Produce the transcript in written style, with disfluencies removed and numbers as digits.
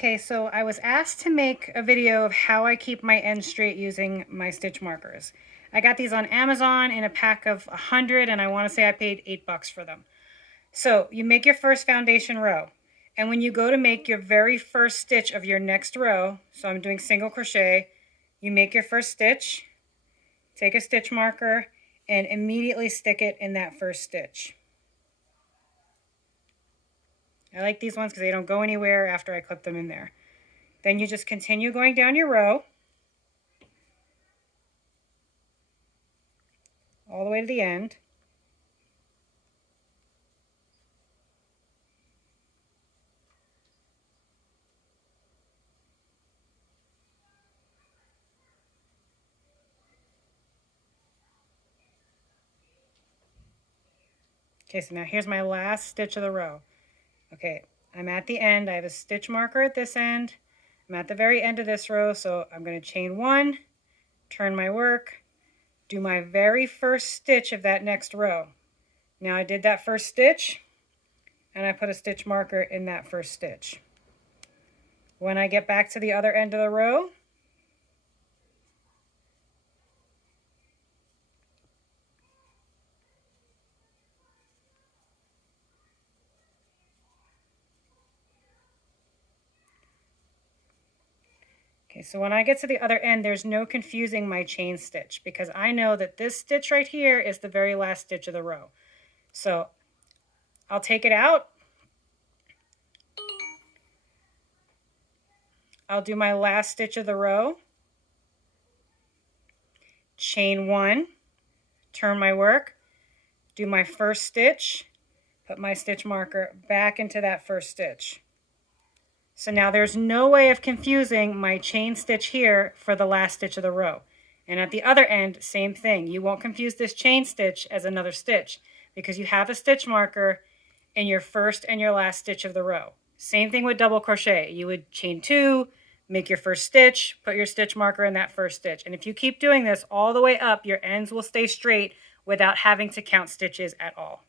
Okay, so I was asked to make a video of how I keep my ends straight using my stitch markers. I got these on Amazon in a pack of 100, and I want to say I paid $8 for them. So you make your first foundation row, and when you go to make your very first stitch of your next row, so I'm doing single crochet, you make your first stitch, take a stitch marker, and immediately stick it in that first stitch. I like these ones because they don't go anywhere after I clip them in there. Then you just continue going down your row all the way to the end. Okay, so now here's my last stitch of the row. Okay, I'm at the end. I have a stitch marker at this end. I'm at the very end of this row, so I'm going to chain one, turn my work, do my very first stitch of that next row. Now I did that first stitch, and I put a stitch marker in that first stitch. When I get back to the other end of the row, okay, so when I get to the other end, there's no confusing my chain stitch because I know that this stitch right here is the very last stitch of the row. So I'll take it out. I'll do my last stitch of the row, chain one, turn my work, do my first stitch, put my stitch marker back into that first stitch. So now there's no way of confusing my chain stitch here for the last stitch of the row. And at the other end, same thing. You won't confuse this chain stitch as another stitch because you have a stitch marker in your first and your last stitch of the row. Same thing with double crochet. You would chain two, make your first stitch, put your stitch marker in that first stitch. And if you keep doing this all the way up, your ends will stay straight without having to count stitches at all.